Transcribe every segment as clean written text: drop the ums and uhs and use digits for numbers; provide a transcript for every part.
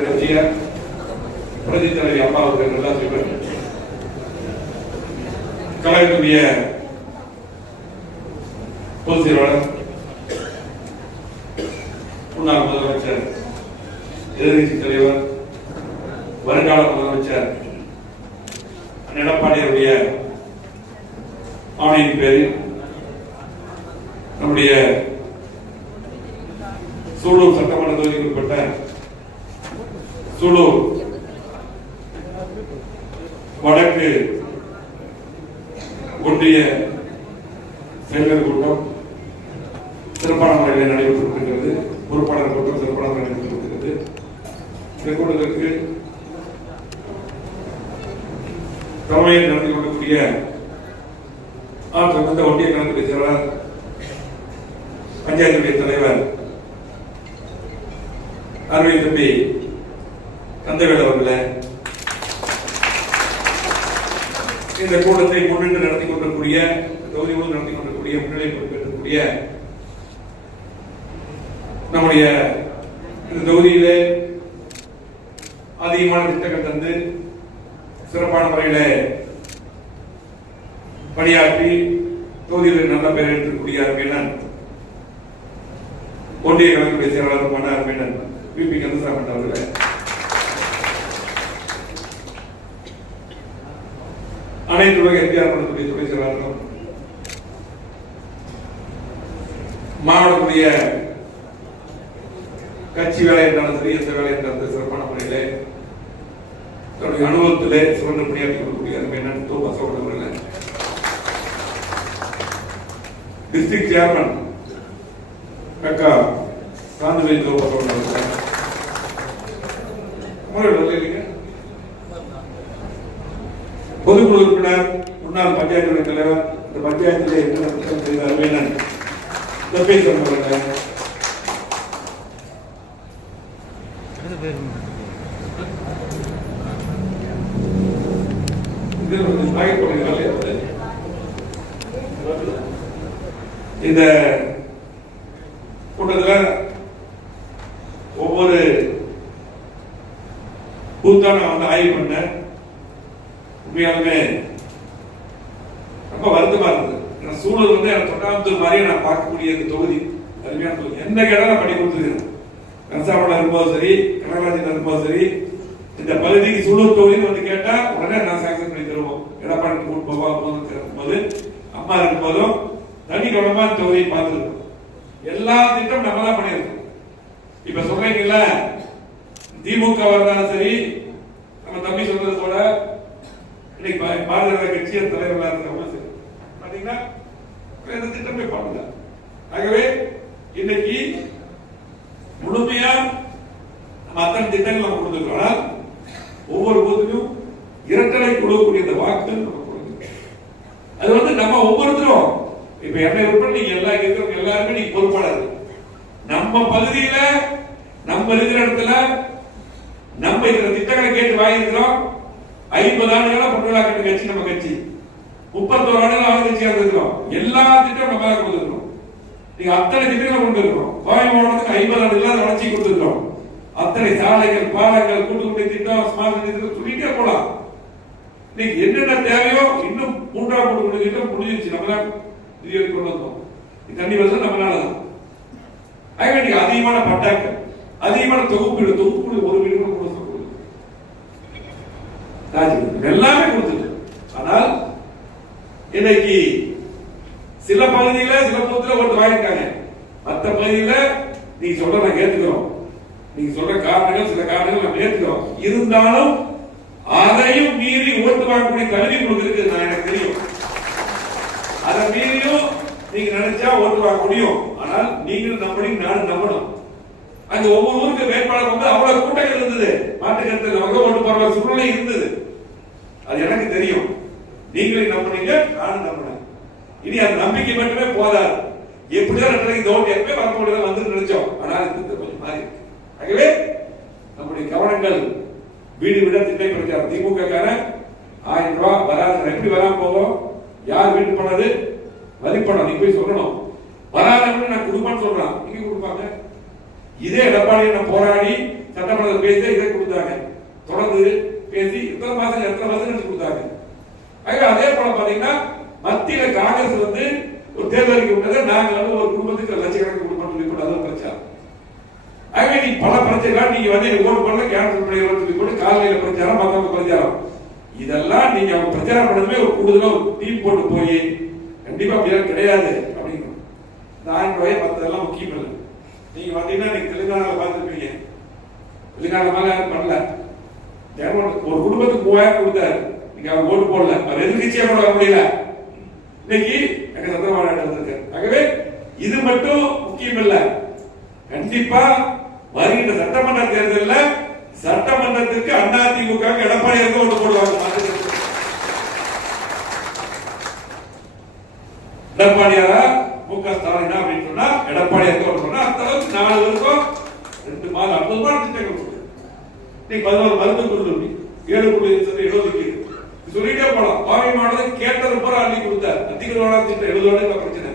புரட்சி தலைவி அம்மாவுக்கு நல்லா சொல்றேன். கழகத்துடைய பொதுச் செயலாளர், முன்னாள் முதலமைச்சர், எதிர்கட்சி தலைவர், வருங்கால முதலமைச்சர் எடப்பாடியுடைய ஆணையின் பேரில் நம்முடைய சூலூர் சட்டமன்ற தொகுதிக்கு உட்பட்ட சூலூர் வடக்கு ஒன்றிய செயலர் கூட்டம் சிறப்பான முறையில் நடைபெற்றிருக்கிறது. பொறுப்பாளர் கூட்டம் சிறப்பான முறையில் நடைபெற்றிருக்கிறது. இந்த கூட்டத்திற்கு தலைமையில் நடத்தி கொள்ளக்கூடிய சொந்த ஒன்றிய கழகத்துடைய செயலாளர், பஞ்சாயத்துடைய தலைவர் அருமை தம்பி கந்தவேல் அவர்களே, இந்த கூட்டத்தை முன்னின்று நடத்தி கொண்டிருக்கூடிய தொகுதிகளும் நடத்தி கொண்டிருக்கூடிய முன்னிலை பொறுப்பேற்கக்கூடிய நம்முடைய இந்த தொகுதியிலே அதிகமான திட்டங்கள் தந்து சிறப்பான முறையில பணியாற்றி தொகுதியில் நல்ல பெயர் எடுத்திருக்கக்கூடிய அருமையன் ஒன்றிய கழகத்துடைய செயலாளருமான அருமையன் பி கந்தசாமி அவர்களே, அனைத்து வகை எம்ஜிஆர் படத்துடைய துணை செயலாளரும் மாவட்டத்துடைய கட்சி வேலை என்றாலும் சரி, எந்த வேலை என்றாலும் சிறப்பான முறையிலே தன்னுடைய அனுபவத்திலே சிறந்த பணியாற்றி கொள்ளக்கூடிய அருமையான தோமஸ் அவர்களே, டிஸ்ட்ரிக்ட் சேர்மன் அக்கா சாந்திவேல் தோமஸ் அவர்களே, பொதுக்குழு உறுப்பினர், முன்னாள் பஞ்சாயத்து தலைவர், இந்த பஞ்சாயத்தில் என்ன குற்றம் செய்த அருமையன் தப்பேசன் அவர்களே, இந்த கூட்டத்தில் ஒவ்வொரு பூத்தா நான் வந்து ஆய்வு பண்ணேன். உண்மையாலுமே ரொம்ப வருத்தமா இருந்தது. சூழல் வந்து எனக்கு தொட்டாமத்தூர் மாதிரியே நான் பார்க்கக்கூடிய இந்த தொகுதி அருமையான தொகுதி. எந்த இடம் நான் பண்ணி கொடுத்துருக்கேன். கன்சாமல இருக்கும்போது சரி, கடலாஜில இருக்கும்போது சரி, இந்த பகுதிக்கு சூழல் தொகுதின்னு வந்து கேட்டா உடனே நான் சாங்ஷன் பண்ணி தருவோம். எடப்பாடி கூட்டு போகும்போது அம்மா இருக்கும் போதும் தனி கவனமா தொகுதியை பார்த்துருக்கோம். எல்லா திட்டம் நம்ம தான் பண்ணியிருக்கோம். இப்ப சொல்றீங்கல்ல, திமுக இருந்தாலும் சரி, நம்ம தம்பி சொல்றது போல இன்னைக்கு பாரதிய ஜனதா கட்சியின் தலைவர்களாக இருக்கிறவங்க சரி பாத்தீங்கன்னா எந்த திட்டமே பண்ணல. ஆகவே இன்னைக்கு முழுமையா நம்ம அத்தனை திட்டங்கள் நம்ம கொடுத்துருக்கோம். ஒவ்வொரு பூத்துக்கும் இரட்டலை கொடுக்கக்கூடிய இந்த வாக்குகள் நம்ம கொடுக்கணும். அது வந்து நம்ம ஒவ்வொருத்தரும் இப்ப என்னை உட்பட நீங்க எல்லாருமே நீங்க பொறுப்பாளர். நம்ம பகுதியில நம்ம இருக்கிற இடத்துல நம்ம இருக்கிற திட்டங்களை கேட்டு வாங்கியிருக்கிறோம். 50 ஆண்டுகளா பொருளா கட்ட கட்சி நம்ம கட்சி, 31 ஆண்டுகள் ஆளுங்கட்சியா இருக்கிறோம். எல்லா திட்டம் நம்ம கொடுத்துருக்கோம். நீங்க அத்தனை திட்டங்களை கொண்டு இருக்கோம். கோவை மாவட்டத்துக்கு 50 ஆண்டுகள் வளர்ச்சி கொடுத்துருக்கோம். அத்தனை சாலைகள், பாலங்கள், கூட்டுக்குடி திட்டம், ஸ்மார்ட் திட்டம் சொல்லிட்டே போலாம். நீங்க என்னென்ன தேவையோ இன்னும் 3ஆம் கூட்டுக்குடி திட்டம் முடிஞ்சிருச்சு. நம்ம நிதி கொண்டு வந்தோம். தண்ணி வசதி நம்மளாலதான். ஆகவே நீங்க அதிகமான பட்டாக்கள், அதிகமான தொகுப்பு ஒரு வீடு கூட எல்லாமே கொடுத்துருக்கு. ஆனால் இன்னைக்கு சில பகுதியில சில பூத்துல ஓட்டு வாங்கிருக்காங்க. மற்ற பகுதியில நீங்க சொல்ற நான் ஏத்துக்கிறோம். நீங்க சொல்ற காரணங்கள் சில காரணங்கள் நம்ம ஏத்துக்கிறோம். இருந்தாலும் அதையும் மீறி ஓட்டு வாங்கக்கூடிய கல்வி கொடுக்குறது நான் எனக்கு தெரியும். அதை மீறியும் நீங்க நினைச்சா ஓட்டு வாங்க முடியும். ஆனால் நீங்கள் நம்பி நானும் நம்பணும். அங்க ஒவ்வொரு ஊருக்கு வேட்பாளர் வந்து அவ்வளவு கூட்டங்கள் இருந்தது. மாட்டுக்கருத்தில் அவங்க ஓட்டு போற சூழ்நிலை இருந்தது. அது எனக்கு தெரியும். நீங்களும் நம்பினீங்க, நானும் நம்பினேன். இனி அந்த நம்பிக்கை மட்டுமே போதாது. எப்படியோ இந்த ஓட்டு எப்பவே வரக்கூடிய வந்து நினைச்சோம். ஆனால் கொஞ்சம் மாறி. ஆகவே நம்முடைய கவனங்கள் வீடு விட திட்டை பிரச்சாரம். திமுக காரன் 1000 ரூபாய் வராது, எப்படி வராம போவோம்? யார் வீட்டு பண்ணது? வரிப்பணம். நீ போய் சொல்லணும். வராதவங்க நான் கொடுப்பான்னு சொல்றான். எங்க கொடுப்பாங்க? இதே எடப்பாடி போராடி சட்டமன்றத்தில் பேசி இதை கொடுத்தாங்க, தொடர்ந்து பேசி எத்தனை மாசம் கொடுத்தாங்க. அதே போல பாத்தீங்கன்னா மத்தியில காங்கிரஸ் வந்து ஒரு தேர்தலுக்கு விட்டதை நாங்க வந்து ஒரு குடும்பத்துக்கு லட்சக்கணக்கு கொடுப்போம் சொல்லி கூட அது பிரச்சாரம். ஆகவே நீ பல பிரச்சனைகள் நீங்க வந்து ஓட்டு பண்ணல கேன்சல் பண்ணிடுவோம் சொல்லி கூட காலையில பிரச்சாரம், மத்தவங்க பிரச்சாரம், இதெல்லாம் நீங்க அவங்க பிரச்சாரம் பண்ணதுமே ஒரு கூடுதலா ஒரு டீம் போட்டு போய் கண்டிப்பா அப்படிலாம் கிடையாது அப்படின்னு. இந்த 1000 ரூபாய் மற்றதெல்லாம் முக்கியம் இல்லை. நீங்க பாத்தீங்கன்னா நீங்க தெலுங்கானால பார்த்துருப்பீங்க, தெலுங்கானா மேல யாரும் பண்ணல, ஒரு குடும்பத்துக்கு 3000 கொடுத்தாரு, நீங்க அவங்க ஓட்டு போடல, அவர் எதிர்கட்சியா கூட வர முடியல. இன்னைக்கு எங்க சந்திரபாபு வந்திருக்காரு. ஆகவே இது மட்டும் முக்கியம் இல்ல, கண்டிப்பா வருகின்ற சட்டமன்ற தேர்தலில் சட்டமன்றத்திற்கு அதிமுக எடப்பாடியாருக்கு ஓட்டு போடுவாங்க. எடப்பாடியாரா முக ஸ்டாலினா அப்படின்னு சொன்னா எடப்பாடியாருக்கு ஓட்டு போனா அந்த அளவுக்கு 4 வருஷம் 2 மாதம் 50 ரூபாய் திட்டங்கள் கொடுத்து நீ 11 மருந்து கொடுத்து 7 சொல்லிட்டே போலாம். பாவை மாவட்டத்தை கேட்டது போற அள்ளி கொடுத்தார். அதிகமான திட்டம் 70 வருடம் பிரச்சனை,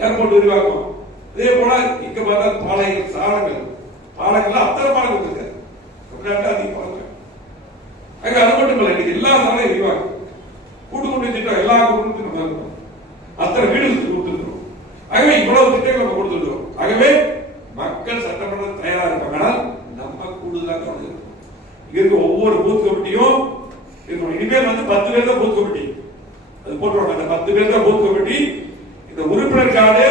ஏர்போர்ட் விரிவாக்கம். அதே போல இங்க பார்த்தா பாளையங்கள், பாலங்கள் அத்தனை பாலம் கொடுத்திருக்காரு, தமிழ்நாட்டில் அதிக பாலங்கள். அது மட்டும் இல்ல, இன்னைக்கு எல்லா சாலையும் விரிவாக்கம், கூட்டுக்குடி திட்டம் எல்லா குடும்பத்துக்கும் அத்தனை வீடுகளுக்கு கொடுத்துருக்கிறோம். ஆகவே இவ்வளவு திட்டங்கள் நம்ம கொடுத்துருக்கிறோம். ஆகவே மக்கள் சட்டமன்றம் தயாரா இருக்காங்கன்னா நம்ம கூடுதலாக கவனிக்கணும். இங்க இருக்க ஒவ்வொரு பூத் கமிட்டியும் இனிமேல் வந்து 10 பேர் தான் பூத் கமிட்டி, அது போட்டுருவாங்க. அந்த 10 பேர் தான் பூத் கமிட்டி. இந்த உறுப்பினர் கார்டு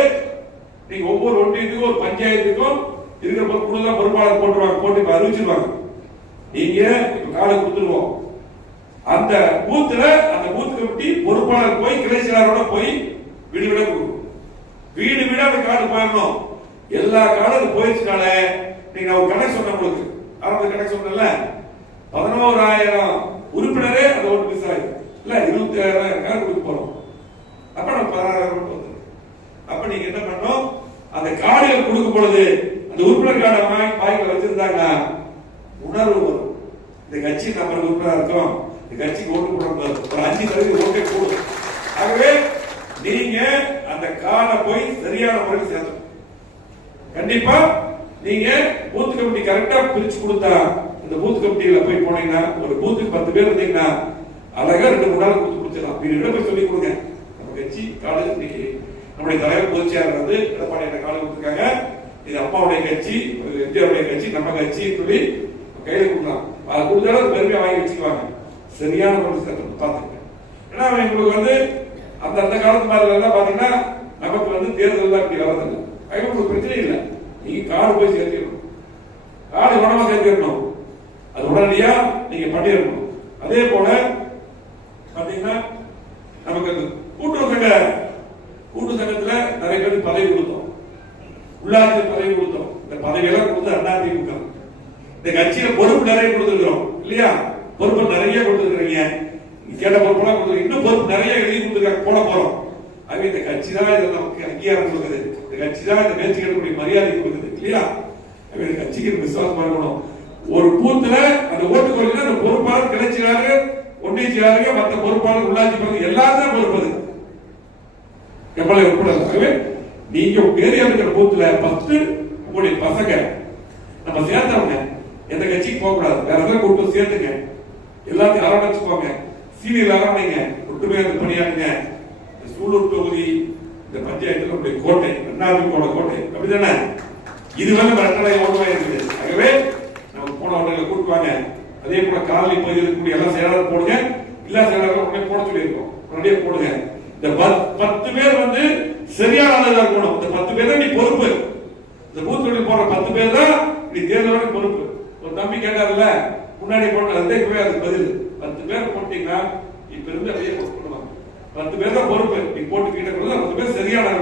நீங்க ஒவ்வொரு ஒன்றியத்துக்கும் ஒரு பஞ்சாயத்துக்கும் இருக்கிற கூடுதலா பொறுப்பாளர் போட்டுருவாங்க, போட்டு அறிவிச்சிருவாங்க. நீங்க இப்ப கார்டு கொடுத்துருவோம், அந்த பூத்துல அந்த பூத் கமிட்டி பொறுப்பாளர் போய் கிளை செயலாளரோட போய் வீடு வீட கொடுக்கும். வீடு வீட அந்த கார்டு போயிடணும். எல்லா கார்டும் போயிடுச்சுனால நீங்க ஒரு கணக்கு சொன்ன உங்களுக்கு ஆரம்ப கணக்கு சொன்னல 11000 உறுப்பினரே அந்த ஓட்டு மிஸ் ஆயிடும் இல்ல, 26000 கார்டு கொடுக்க போறோம். அப்ப நம்ம 16000 ஓட்டு வந்து அப்ப நீங்க என்ன பண்ணணும், அந்த கார்டுகள் கொடுக்கும் பொழுது அந்த உறுப்பினர் கார்டை வாய்க்கு வச்சிருந்தாங்க உணர்வு வரும். இந்த கட்சி நம்ம உறுப்பினர் இருக்கோம், இந்த கட்சிக்கு ஓட்டு போட ஒரு 5% ஓட்டே கூடும். ஆகவே நீங்க அந்த கார்டை போய் சரியான முறையில் சேர்த்தணும். கண்டிப்பா நீங்க பூத் கமிட்டி கரெக்டா பிரிச்சு கொடுத்தா, இந்த பூத் கமிட்டியில போய் போனீங்கன்னா ஒரு பூத்துக்கு 10 பேர் இருந்தீங்கன்னா அழகா 2-3 நாள் கொடுத்து கொடுத்துடலாம். வீடு போய் சொல்லி கொடுங்க, நம்ம கட்சி கார்டு இன்னைக்கு நம்முடைய தலைவர் பொதுச்செயலாளர் வந்து எடப்பாடி கார்டு கொடுத்துருக்காங்க, இது அப்பாவுடைய கட்சி, எம்ஜிஆருடைய கட்சி, நம்ம கட்சி சொல்லி கையில கொடுக்கலாம். அது கொடுத்தாலும் பெருமையா வாங்கி வச்சுக்குவாங்க. சரியான பாத்துக்க. ஏன்னா உங்களுக்கு வந்து அந்த காலத்து மாதிரி எல்லாம் பாத்தீங்கன்னா நமக்கு வந்து தேர்தல் இப்படி வரதில்லை. அதுக்கு உங்களுக்கு பிரச்சனை இல்லை, நீங்க கார்டு போய் சேர்த்திடணும், கார்டு உடனே சேர்த்திடணும், அது உடனடியா நீங்க பண்ணிடணும். அதே போல பாத்தீங்கன்னா நமக்கு கூட்டு சங்கத்துல நிறைய பேருக்கு பதவி கொடுத்தோம், உள்ளாட்சி பதவி கொடுத்தோம். இந்த பதவியெல்லாம் கொடுத்து அதிமுக இந்த கட்சியில பொறுப்பு நிறைய கொடுத்துருக்கிறோம் இல்லையா, பொறுப்பு நிறைய கொடுத்துருக்கீங்க, கேட்ட பொறுப்பெல்லாம் கொடுத்து இன்னும் பொறுப்பு நிறைய எழுதி கொடுத்துருக்காங்க, போட போறோம். ஆக இந்த கட்சி தான் இதை நமக்கு அங்கீகாரம் கொடுக்குது, இந்த கட்சி தான் இந்த பேச்சுக்கக்கூடிய மரியாதை கொடுக்குது இல்லையா. இந்த கட்சிக்கு விசுவாசமா இருக்கணும். ஒரு பூத்துல அந்த ஓட்டு கோரிக்கை அந்த பொறுப்பாளர் கிளைச்சியாரு, ஒன்றிய செயலாளர்கள், மற்ற பொறுப்பாளர், உள்ளாட்சி பகுதி எல்லாரும் பொறுப்பது எவ்வளவு உட்பட. நீங்க ஏரியா இருக்கிற பூத்துல 10 உங்களுடைய பசங்க நம்ம சேர்த்தவங்க எந்த கட்சிக்கு போக கூடாது, வேற எதாவது கூட்டு சேர்த்துங்க, எல்லாத்தையும் அரவணைச்சுக்கோங்க, சீனியர் அரவணைங்க, ஒற்றுமையாக பணியாடுங்க. சூலூர் தொகுதி இந்த பஞ்சாயத்துல கோட்டை, அதிமுக கோட்டை அப்படித்தானே, இதுவரை ரெட்டரை ஓட்டுவாங்க இருக்குது. ஆகவே நம்ம போன ஓட்டைகளை கூட்டுவாங்க. அதே போல காலனி பகுதியில் இருக்கக்கூடிய எல்லாம் செயலாளர் போடுங்க, இல்ல செயலாளர் உடனே போட சொல்லியிருக்கோம், உடனே போடுங்க. இந்த 10 பேர் வந்து சரியான ஆளுநர் இருக்கணும். இந்த 10 பேர் தான் நீ பொறுப்பு, இந்த பூத் போற 10 பேர் தான் நீ தேர்தலோட பொறுப்பு. ஒரு தம்பி கேட்டார்ல முன்னாடி போன அதுக்கு பதில் 10 பேர் போட்டீங்கன்னா இப்ப இருந்து அப்படியே பண்ணுவாங்க. 10 பேர் தான் பொறுப்பு, நீ போட்டு கிட்ட 10 பேர் சரியான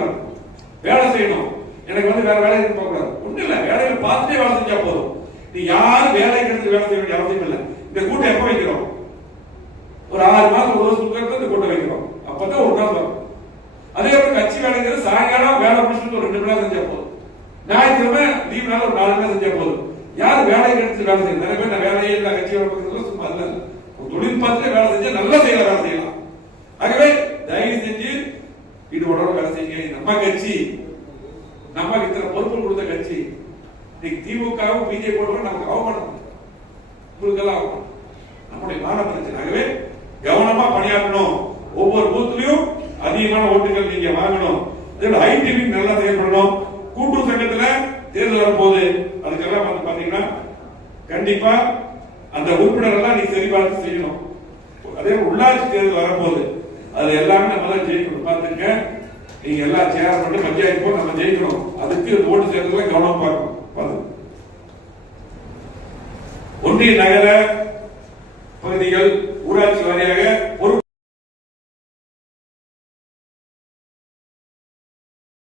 வேலை செய்யணும். எனக்கு வந்து வேற வேலை போக கூடாது, ஒண்ணு இல்ல, வேலையை பார்த்துட்டே வேலை செஞ்சா போதும். நீ யாரும் வேலை கிடைத்து வேலை செய்ய வேண்டிய அவசியம் இல்லை. இந்த கூட்டம் எப்ப வைக்கிறோம், ஒரு 6 மாசம் 1 வருஷத்துக்கு இந்த கூட்டம் வைக்கிறோம், அப்பதான் ஒரு நாள் வரும். அதே ஒரு கட்சி வேலைங்கிறது சாயங்காலம் வேலை முடிச்சுட்டு ஒரு 2 மணி நேரம் செஞ்சா போதும், ஞாயிற்றுக்கிழமை லீவ் நாள் ஒரு 4 மணி நேரம் செஞ்சா போதும். யாரும் வேலை கிடைத்து வேலை செய்யும், நிறைய பேர் நான் வேலையே இல்லை கட்சி வேலை பார்க்கறது சும்மா இல்ல, தொழில் பார்த்துட்டு வேலை செஞ்சா நல்லா செய்யலாம், வேலை செய்யலாம். ஆகவே தயவு செஞ்சு ஈடுபட வேலை செய்யுங்க. நம்ம கட்சி, நம்ம இத்தனை பொறுப்பு கொடுத்த கட்சி, திமுகவும் பிஜேபி நமக்கு அவமானம், உங்களுக்கெல்லாம் அவமானம். நம்முடைய மான பிரச்சனையாகவே கவனமா பணியாற்றணும். ஒவ்வொரு பூத்திலையும் அதிகமான ஓட்டுகள் நீங்க வாங்கணும். ஐடிவி நல்லா செயல்படணும். கூட்டுறவு சங்கத்துல தேர்தல் வரும்போது அதுக்கெல்லாம் வந்து பாத்தீங்கன்னா கண்டிப்பா அந்த உறுப்பினர் எல்லாம் நீங்க சரி பார்த்து செய்யணும். அதே உள்ளாட்சி தேர்தல் வரும்போது அது எல்லாமே நம்ம தான் ஜெயிக்கணும். பாத்துங்க, நீங்க எல்லாம் சேர் பண்ணி பஞ்சாயத்து போய் நம்ம ஜெயிக்கணும். அதுக்கு ஓட்டு சேர்ந்ததுல கவனம் பார்க்கணும். ஒன்றிய நகர பகுதிகள்